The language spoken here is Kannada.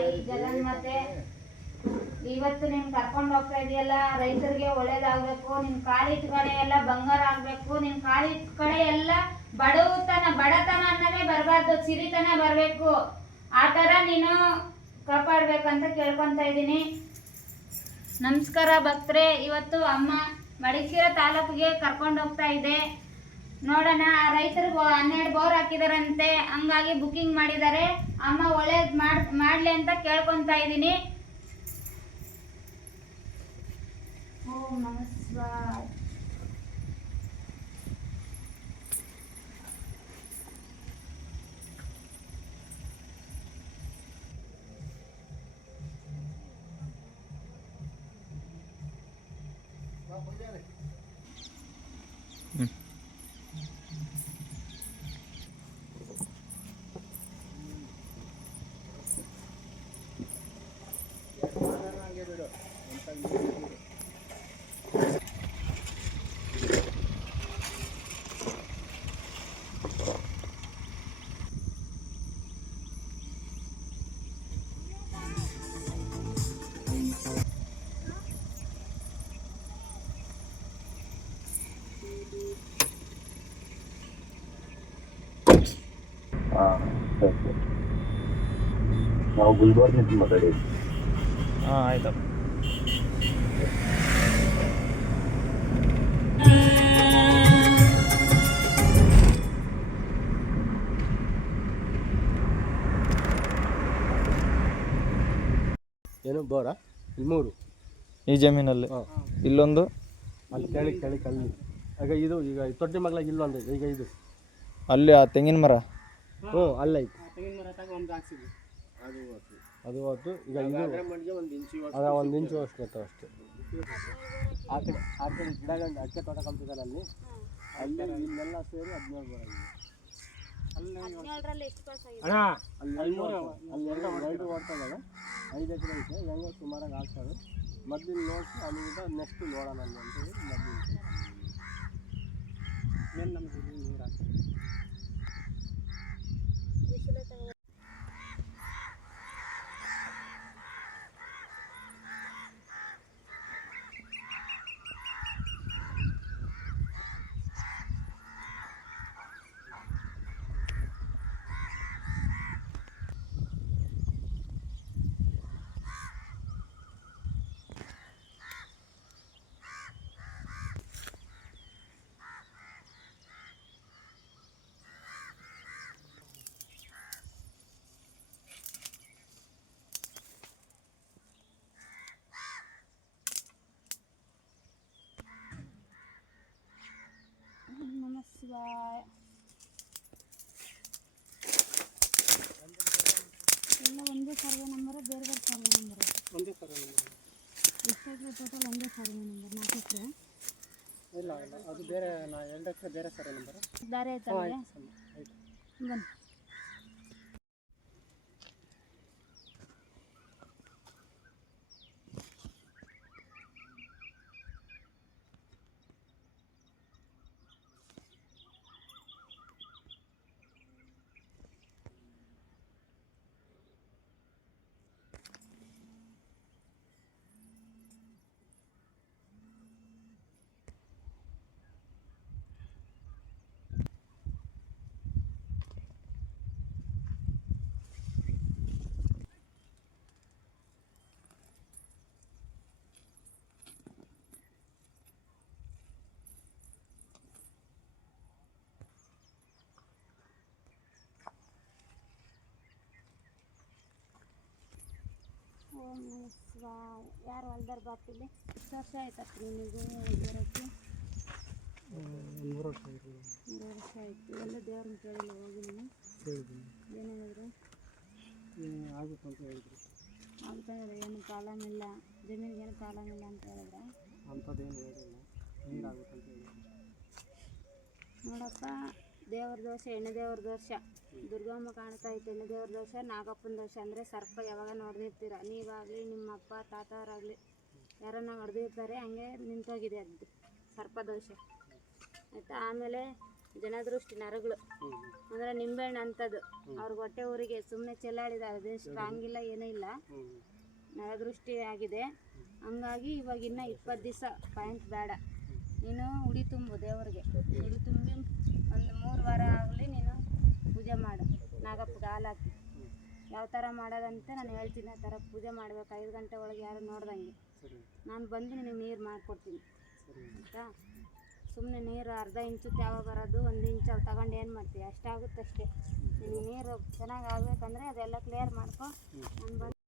ತಾಯಿ ಜಗನ್ಮಾತೆ ಇವತ್ತು ನೀನ್ ಕರ್ಕೊಂಡು ಹೋಗ್ತಾ ಇದೆಯಲ್ಲ, ರೈತರಿಗೆ ಒಳ್ಳೇದಾಗ್ಬೇಕು, ನಿನ್ ಕಾಲಿಟ್ ಕಡೆ ಎಲ್ಲ ಬಂಗಾರ ಆಗ್ಬೇಕು, ನಿನ್ ಕಾಲಿಟ್ ಕಡೆ ಎಲ್ಲ ಬಡತನ ಅನ್ನೋದೇ ಬರಬಾರ್ದು, ಸಿರಿತನ ಬರಬೇಕು. ಆ ಥರ ನೀನು ಕಾಪಾಡ್ಬೇಕಂತ ಕೇಳ್ಕೊತಾ ಇದ್ದೀನಿ. ನಮಸ್ಕಾರ ಭಕ್ತರೆ, ಇವತ್ತು ಅಮ್ಮ ಮಡಿಕೇರಿ ತಾಲೂಕಿಗೆ ಕರ್ಕೊಂಡು ಹೋಗ್ತಾ ಇದೆ. ನೋಡೋಣ, ರೈತರು 12 ಬೋರ್ ಹಾಕಿದಾರಂತೆ, ಹಂಗಾಗಿ ಬುಕ್ಕಿಂಗ್ ಮಾಡಿದ್ದಾರೆ. ಅಮ್ಮ ಒಳ್ಳೇದು ಮಾಡಲಿ ಅಂತ ಕೇಳ್ಕೊತಾ ಇದ್ದೀನಿ. ಓಂ ನಮಃ ಶಿವಾಯ. ನಾವು ಗುಲ್ಬರ್ಗದಿಂದ ಮಾತಾಡಿ. ಆಯ್ತಪ್ಪ. ಏನು ಬೋರಾ? ಇಲ್ಮೂರು ಈ ಜಮೀನಲ್ಲಿ ಇಲ್ಲೊಂದು, ಅಲ್ಲಿ ಕೆಳಿ ಕಲ್ಲಿ. ಆಗ ಇದು ಈಗ ತೊಟ್ಟಿ ಮಗ್ಲಾಗ ಇಲ್ಲೊಂದು, ಈಗ ಇದು ಅಲ್ಲಿ ಆ ತೆಂಗಿನ ಮರ ಅಲ್ಲೈತಿ. ಅದು ಹೊತ್ತು ಈಗ ಇದು ಅದ 1 ಇಂಚು ಅಷ್ಟು ಬರ್ತಾವೆ ಅಷ್ಟೇ. ಆ ಕಡೆ ಗಿಡಗಂಡು ಅಡಿಕೆ ತೋಟ ಕಂಪಿದ್ದಾರೆ ಅಲ್ಲಿ ಇಲ್ಲೆಲ್ಲ ಸೇರಿ 17 ಬರೋದು. ಅಲ್ಲಿ 2 ಓಡ್ತಾ ಇದ್ದಾವೆ, 5 ಎಕರೆ ಐತೆ. ಹೆಂಗೋ ಸುಮಾರಾಗಿ ಆಗ್ತವೆ. ಮೊದಲು ನೋಡಿಸಿ ಅಲ್ಲಿಂದ ನೆಕ್ಸ್ಟ್ ನೋಡೋಣ ಅಂತೇಳಿ ಮೊದಲು ಏನು ನಮಗೆ ನೀರು ಹಾಕ್ತೀವಿ. ನಮಃ ಶಿವಾಯ. ಎಲ್ಲ ಒಂದೇ ಸರ್ವೆ ನಂಬರ್, ಬೇರೆ ಬೇರೆ ಸರ್ವೆ ನಂಬರ್. ಒಂದೇ ಸರ್ವೆ ನಂಬರ್ ಎಷ್ಟಾಗಿದೆ ಟೋಟಲ್? ಒಂದೇ ಸರ್ವೆ ನಂಬರ್ 4 ಎಕರೆ? ಇಲ್ಲ ಅದು ಬೇರೆ 2 ಎಕರೆ ಬೇರೆ ಸರ್ವೆ ನಂಬರ್. ದಾರಿ ಆಯ್ತಲ್ಲ, ಬನ್ನಿ. ಓಂ ನಮಃ ಶಿವಾಯ. ಯಾರು ಹೊಲ್ದಾರ ಬಾಪಿಲ್ಲಿ? ಎಷ್ಟು ವರ್ಷ ಆಯ್ತಪ್ಪ ನಿಮಗೆ ಬರೋಕ್ಕೆ? 3 ವರ್ಷ ಆಯಿತು. 3 ವರ್ಷ ಆಯಿತು. ಎಲ್ಲ ದೇವ್ರನ್ನ ಕೇಳಿಲ್ಲ ಹೋಗಿ ನೀವು? ಏನು ಹೇಳಿದ್ರು? ಆಗುತ್ತೆ ಅಂತ ಹೇಳಿದ್ರು. ಆಗುತ್ತೆ ಹೇಳಿದ್ರೆ ಏನು ಪ್ರಾಬ್ಲಮ್ ಇಲ್ಲ, ಜಮೀನಿಗೆ ಏನು ಪ್ರಾಬ್ಲಮ್ ಇಲ್ಲ ಅಂತ ಹೇಳಿದ್ರೆ? ಅಂಥದ್ದೇನು ಹೇಳಿಲ್ಲ, ನೀರಾಗುತ್ತೆ ಅಂತ ಹೇಳಿದ್ರು. ನೋಡಪ್ಪ, ದೇವ್ರ ದೋಷ, ಹೆಣ್ಣು ದೇವ್ರ ದೋಷ, ದುರ್ಗಮ್ಮ ಕಾಣ್ತಾ ಇತ್ತು. ಹೆಣ್ಣು ದೇವ್ರ ದೋಷ, ನಾಗಪ್ಪನ ದೋಷ. ಅಂದರೆ ಸರ್ಪ ಯಾವಾಗ ನೋಡ್ದಿರ್ತೀರ, ನೀವಾಗಲಿ ನಿಮ್ಮ ಅಪ್ಪ ತಾತವರಾಗಲಿ ಯಾರನ್ನ ಹೊಡೆದಿರ್ತಾರೆ, ಹಂಗೆ ನಿಂತೋಗಿದೆ ಅದು ಸರ್ಪ ದೋಷ ಆಯಿತಾ. ಆಮೇಲೆ ಜನದೃಷ್ಟಿ ನರಗಳು ಅಂದರೆ ನಿಂಬೆಹಣ್ಣು ಅಂಥದ್ದು ಅವ್ರಿಗೆ ಹೊಟ್ಟೆ ಊರಿಗೆ ಸುಮ್ಮನೆ ಚೆಲ್ಲಾಡಿದ್ದಾರೆ, ಅದೇನು ಸ್ಟ್ರಾಂಗ್ ಇಲ್ಲ ಏನೂ ಇಲ್ಲ, ನರದೃಷ್ಟಿ ಆಗಿದೆ. ಹಂಗಾಗಿ ಇವಾಗ ಇನ್ನೂ 20 ದಿವಸ ಪಾಯಿಂಟ್ ಬೇಡ, ನೀನು ಉಡಿ ತುಂಬು ದೇವ್ರಿಗೆ, ಉಡಿ ತುಂಬಿ ಒಂದು 3 ವಾರ ಆಗಲಿ ನೀನು ಪೂಜೆ ಮಾಡು, ನಾಗಪ್ಪಗೆ ಹಾಲು ಹಾಕಿ. ಯಾವ ಥರ ಮಾಡೋದಂತ ನಾನು ಹೇಳ್ತೀನಿ, ಆ ಥರ ಪೂಜೆ ಮಾಡ್ಬೇಕು. 5 ಗಂಟೆ ಒಳಗೆ ಯಾರು ನೋಡ್ದಂಗೆ ನಾನು ಬಂದು ನಿನಗೆ ನೀರು ಮಾಡಿಕೊಡ್ತೀನಿ ಆಯಿತಾ. ಸುಮ್ಮನೆ ನೀರು ಅರ್ಧ ಇಂಚು ತ್ಯಾವ ಬರೋದು, 1 ಇಂಚು ಅವು ತಗೊಂಡು ಏನು ಮಾಡ್ತೀವಿ, ಅಷ್ಟಾಗುತ್ತೆ ಅಷ್ಟೇ. ನಿನಗೆ ನೀರು ಚೆನ್ನಾಗಿ ಆಗಬೇಕಂದ್ರೆ ಅದೆಲ್ಲ ಕ್ಲಿಯರ್ ಮಾಡ್ಕೊ. ನಾನು ಬಂದು